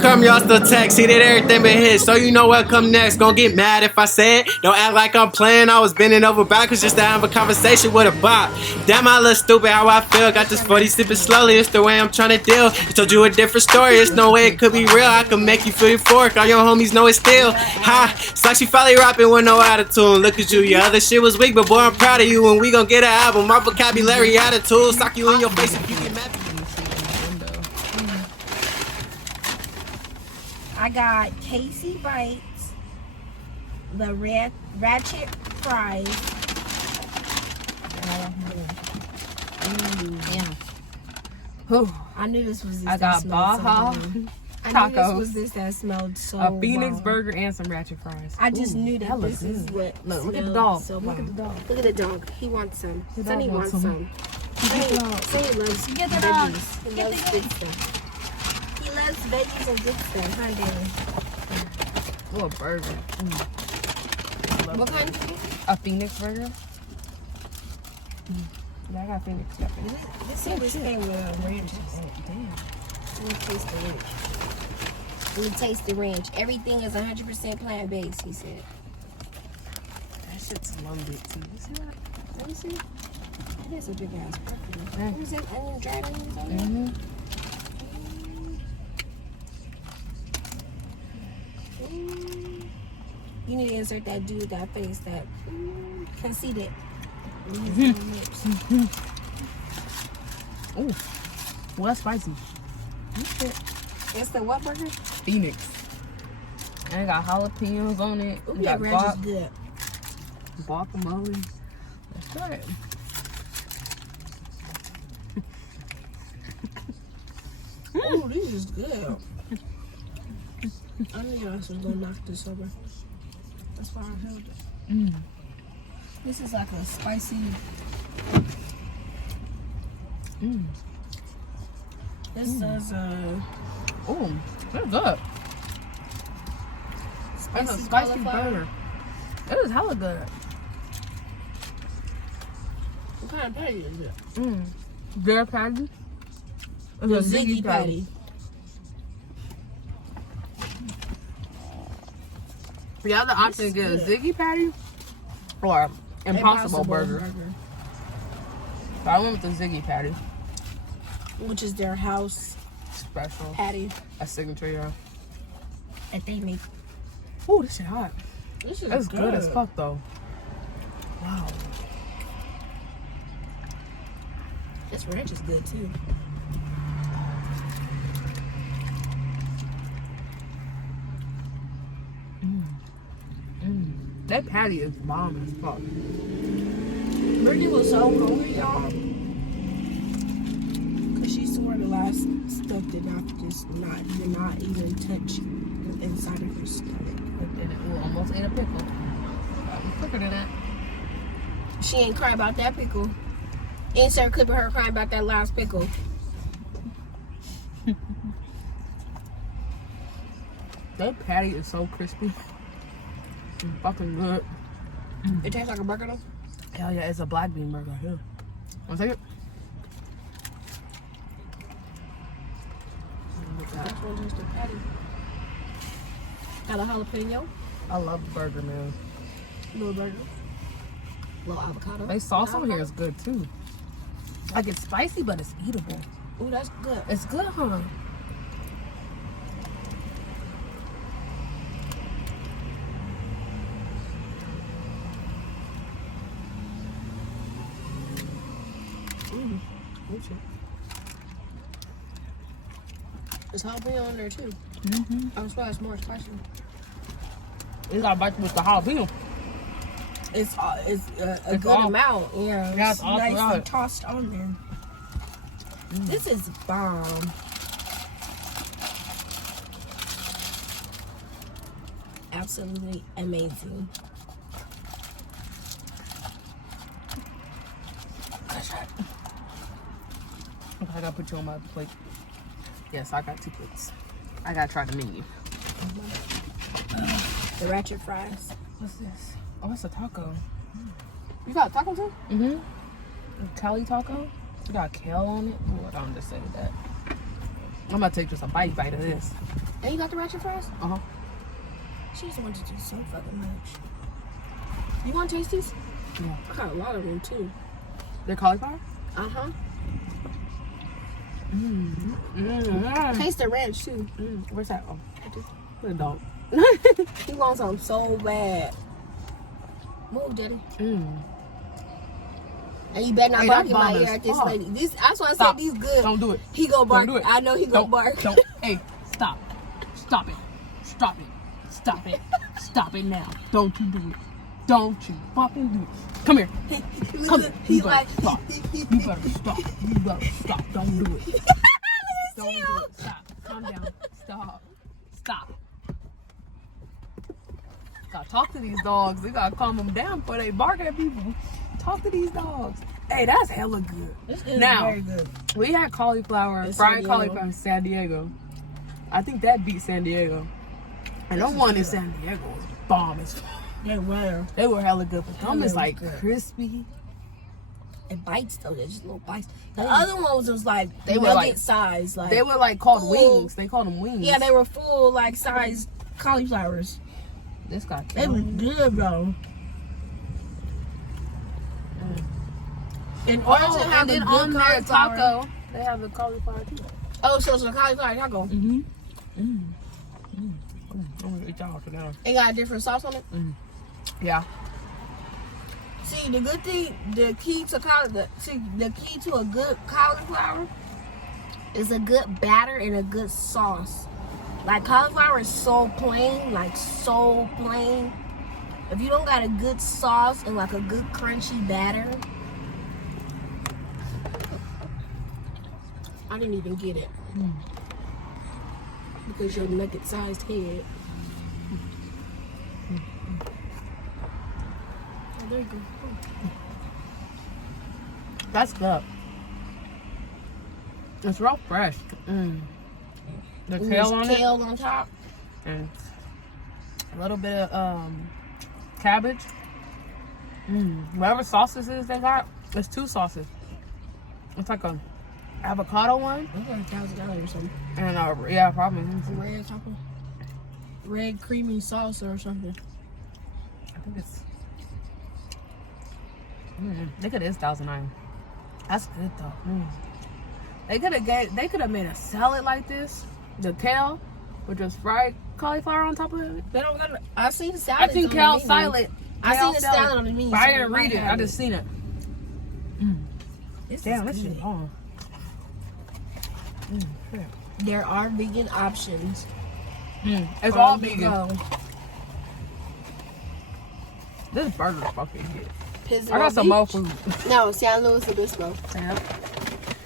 come, y'all still text. See that everything been hit, so you know what come next. Gonna get mad if I say it. Don't act like I'm playing. I was bending over backwards just to have a conversation with a bot. Damn, I look stupid how I feel. Got this 40 sipping slowly. It's the way I'm trying to deal. I told you a different story. There's no way it could be real. I can make you feel euphoric. All your homies know it's still. Ha, it's like she finally rapping with no attitude. Look at you, your other shit was weak, but boy, I'm proud of you. And we gon' get an album. My vocabulary attitude. Sock you in your face if you get mad. I got Casey Bites, the Ratchet fries. I knew this was this. I got Baja I tacos. knew this was this that smelled so a Phoenix bomb. burger and some Ratchet fries. I just knew that this is what. Look at the dog. So Look at the dog. Look at the dog. He wants some. The Sonny dog wants wants some. Sonny loves Get the dog. veggies. He loves good stuff. He loves veggies and good stuff, huh, Danny? Oh, a burger. What kind of thing? A Phoenix burger. Yeah, I got Phoenix stuff. This seems came with ranch. Damn. Let me taste the ranch. Let me taste the ranch. Everything is 100% plant-based, he said. That shit's lumpy too. You see that? Let me see. It is a big ass pumpkin. Yeah. What is that? Onion, dried onions on there? You need to insert that dude, that face, that conceited. Oh, well, that's spicy. It's the what burger? Phoenix. And it got jalapenos on it. Ooh, It that got ranch is good. guacamole. That's right. Oh, this is good. I knew y'all was gonna knock this over. That's why I held it. This is like a spicy. This is Oh, that's good. That's a spicy burger. It was hella good. What kind of patty is it? Their patty. The Ziggy patty. The other option is get a Ziggy patty or Impossible burger. But I went with the Ziggy patty. Which is their house Special. patty A signature, yeah. that they make. Ooh, this shit hot. This is That's good as fuck though. Wow. This ranch is good too. That patty is bomb as fuck. Brittany was so hungry, y'all. Cause she swore the last stuff did not even touch the inside of her stomach. And it almost ate a pickle. I'm quicker than that. She ain't cry about that pickle. Insert clip of her crying about that last pickle. That patty is so crispy. And fucking good. It tastes like a burger though. Hell yeah, it's a black bean burger here. One second. This one just a patty. Got a jalapeno. I love burger, man. Little burger. Little avocado. They sauce on here is good too. Like it's spicy, but it's eatable. Ooh, that's good. It's good, huh? There's jalapeno in there too. I'm surprised it's more spicy. You gotta bite with the jalapeno. It's a good all- amount. Yeah, Yeah, it's it's all nicely throughout. tossed on there. This is bomb. Absolutely amazing. I gotta put you on my plate. Yes, I got 2 plates. I gotta try the menu. The Ratchet fries. What's this? Oh, it's a taco. You got a taco too? Mm-hmm. Cali taco. You got kale on it. Oh, I don't just say that. I'm gonna take just a bite of this. And you got the Ratchet fries? Uh-huh. She just wanted to do so fucking much. You want to taste these? Yeah. I got a lot of them too. They're cauliflower? Uh-huh. Taste Taste the ranch too. Where's that? Oh, the dog. He wants some so bad. Move, Daddy. And you better not bark in my ear at this lady. This, I just want to say these good. Don't do it. He go bark. Don't do it. I know he go bark. Don't. Hey, stop. Stop it. Stop it. Stop it. Stop it now. Don't you do it. Don't you fucking do it. Come here. Come here. You better stop. You better stop. You better stop. Don't do it. Don't do it. Stop. Calm down. Stop. Stop. Gotta talk to these dogs. We gotta calm them down before they bark at people. Talk to these dogs. Hey, that's hella good. This is Now, very good. we had cauliflower, fried cauliflower in San Diego. I think that beat San Diego. And the one in San Diego was bomb as fuck. They were. They were hella good, but them is like crispy. It bites though. They're just little bites. The other ones was like They were nugget like size. Like they were like called full, wings. They called them wings. Yeah, they were full like size cauliflowers. This guy. They were good, bro. In order to have and a then good on their cauliflower, taco, they have the cauliflower too. oh, so it's a cauliflower taco. I'm gonna eat y'all together. It got a different sauce on it. Yeah. See, the good thing, the key to a good cauliflower is a good batter and a good sauce. Like cauliflower is so plain, like so plain. If you don't got a good sauce and like a good crunchy batter, I didn't even get it because your nugget-sized head. Oh, there you go. That's good. It's real fresh. The tail on it. Kale on top. And a little bit of cabbage. Whatever sauces is they got, it's two sauces. It's like a avocado one. It's like $1,000 or something. And yeah, probably. Red taco. Red creamy sauce or something. I think it's. Look at this $1,009. That's good though. They could have made a salad like this. The kale with just fried cauliflower on top of it. They don't got. I seen the salad. I think kale salad. I seen the salad on the menu. But I didn't read it. I just seen it. Damn, this is long. There are vegan options. It's all vegan. This burger's fucking good. I got some more food. No, San Luis Obispo. Yeah.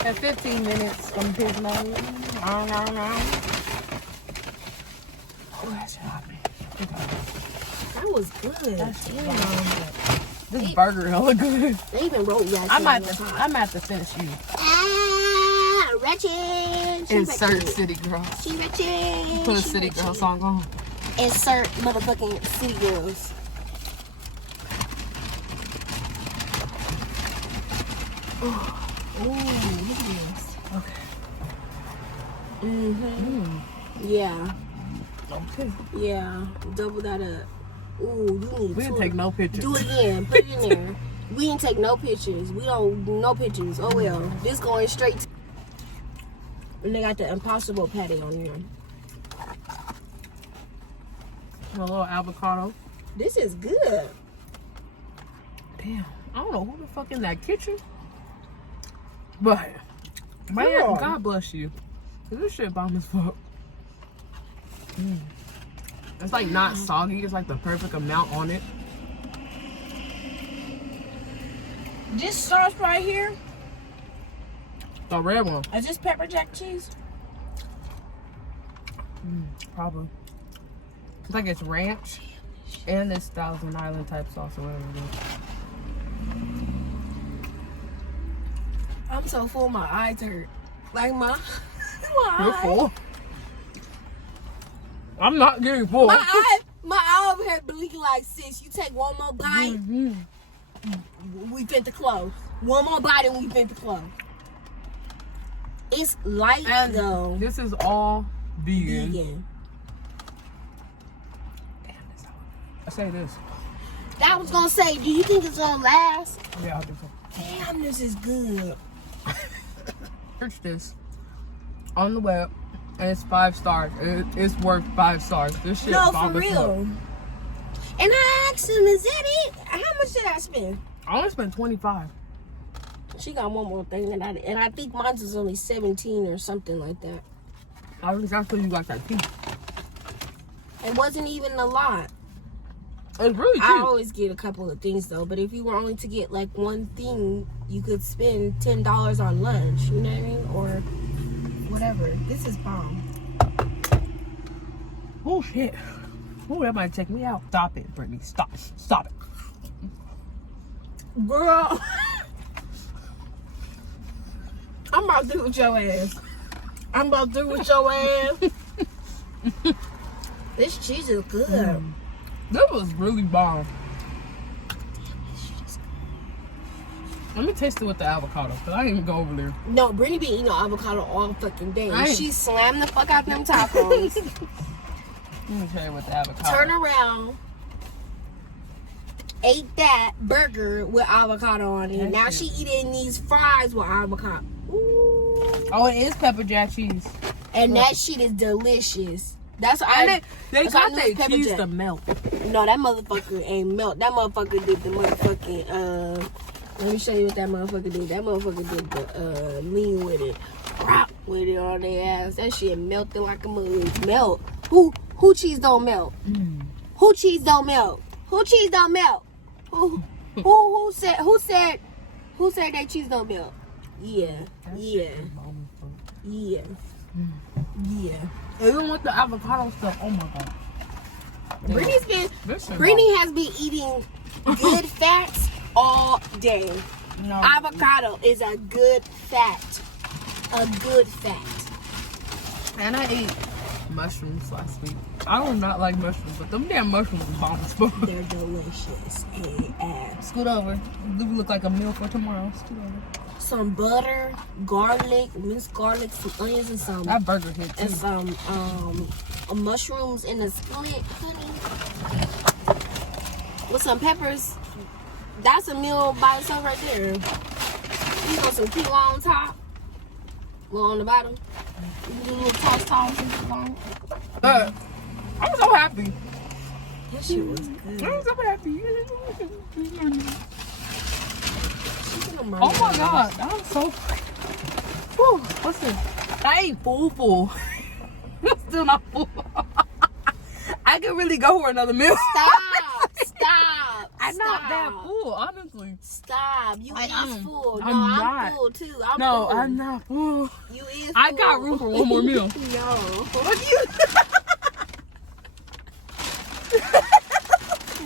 In 15 minutes from Pismo. Oh, that's hot. That was good. This burger hella good. They even wrote Ratchet. I'm at to finish you. Ratchet. Insert City Girl. She Ratchet. Put a City Girl song on. Insert motherfucking City Girls. Ooh, look at this. Okay. Yeah. Okay. Yeah. Double that up. Ooh, you need We didn't take no pictures. Do it again. Put it in there. We didn't take no pictures. We don't do no pictures. Oh well. This going straight to. And they got the Impossible patty on here. A little avocado. This is good. Damn. I don't know who the fuck in that kitchen. But man, Yeah. God bless you. 'Cause this shit bomb as fuck. It's like not soggy, it's like the perfect amount on it. This sauce right here, The red one. is this pepper jack cheese? Probably. It's like it's ranch and this Thousand Island type sauce or whatever it is. I'm so full, my eyes hurt. Like my You're eye. full. I'm not getting full. My eye over here blinking like, sis, you take one more bite, we fit to close. One more bite and we fit to close. It's light And though. this is all vegan. Vegan. Damn, I say this. I was gonna say, do you think it's gonna last? Yeah, I think so. Damn, this is good. Search this on the web, and it's 5 stars. It's worth 5 stars. This shit. No, for bomb as real. fuck. And I asked him, is that it? How much did I spend? I only spent 25. She got one more thing that and I think mine's was only 17 or something like that. I think that's when you got that tea. It wasn't even a lot. It's really I cheap. always get a couple of things though, but if you were only to get like one thing, you could spend $10 on lunch, you know what I mean? Or whatever. This is bomb. Oh shit. Oh, that might take me out. Stop it, Brittany. Stop. Stop it. Girl. I'm about to do with your ass. I'm about to do with your ass. This cheese is good. That was really bomb. Let me taste it with the avocado, because I didn't even go over there. No, Brittany be eating avocado all fucking day. I ain't- She slammed the fuck out them tacos. Let me try it with the avocado. Turn around. Ate that burger with avocado on it. That Now shit. she eating these fries with avocado. Ooh. Oh, it is pepper jack cheese. And that shit is delicious. That's And I. they that's got why I knew that it's pepper cheese jack. to melt. No, that motherfucker ain't melt. That motherfucker did the motherfucking let me show you what that motherfucker did. That motherfucker did the lean with it. Rock with it on their ass. That shit melted like a mug. Melt. Who cheese don't melt? Who cheese don't melt? Who cheese don't melt? Who said that cheese don't melt? Yeah. Yeah. Yeah. Yeah. Even with the avocado stuff, oh my god. Brittany has been eating good fats all day. No. Avocado is a good fat. A good fat. And I ate mushrooms last week. I do not like mushrooms, but them damn mushrooms are bomb as fuck. They're delicious. Scoot over. You look like a meal for tomorrow. Scoot over. Some butter, garlic, minced garlic, some onions, and some That burger hit too. and some mushrooms in a split, honey. With some peppers. That's a meal by itself right there. You want some quinoa on top, little on the bottom. You do a little toss and shit on it. I'm so happy. That shit was good. I'm so happy. Oh Oh my god, I'm so. Whew, what's this? I ain't full. I'm still not full. I could really go for another meal. Stop. I'm not that full, honestly. Stop. You Like, is full. No, I'm I'm not. full too. No, full. I'm not full. You is full. I got room for one more meal. No.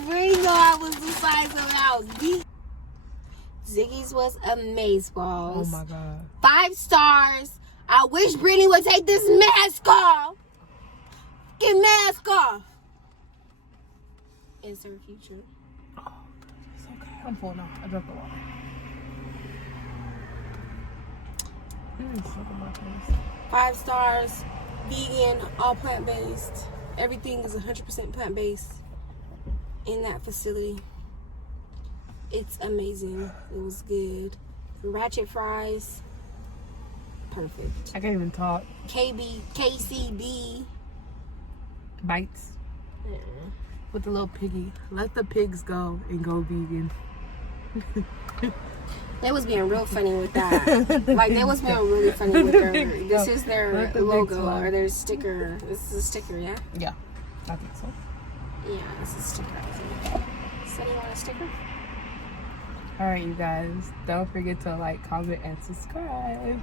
We know I was the size of a house. Ziggy's was amazeballs. Oh my god. 5 stars. I wish Brittany would take this mask off. Get mask off. Insert future. Oh, it's okay. I'm full now. I drank the water. Sugar my face. 5 stars. Vegan. All plant-based. Everything is 100% plant-based in that facility. It's amazing. It was good. Ratchet fries. Perfect. I can't even talk. KCB. Bites. With the little piggy. Let the pigs go and go vegan. They was being real funny with that. Like, they was being really funny with their... This is their Let the pigs logo go. or their sticker. This is a sticker, yeah? Yeah, I think so. Yeah, this is a sticker. So you want a sticker? Alright, you guys. Don't forget to like, comment, and subscribe.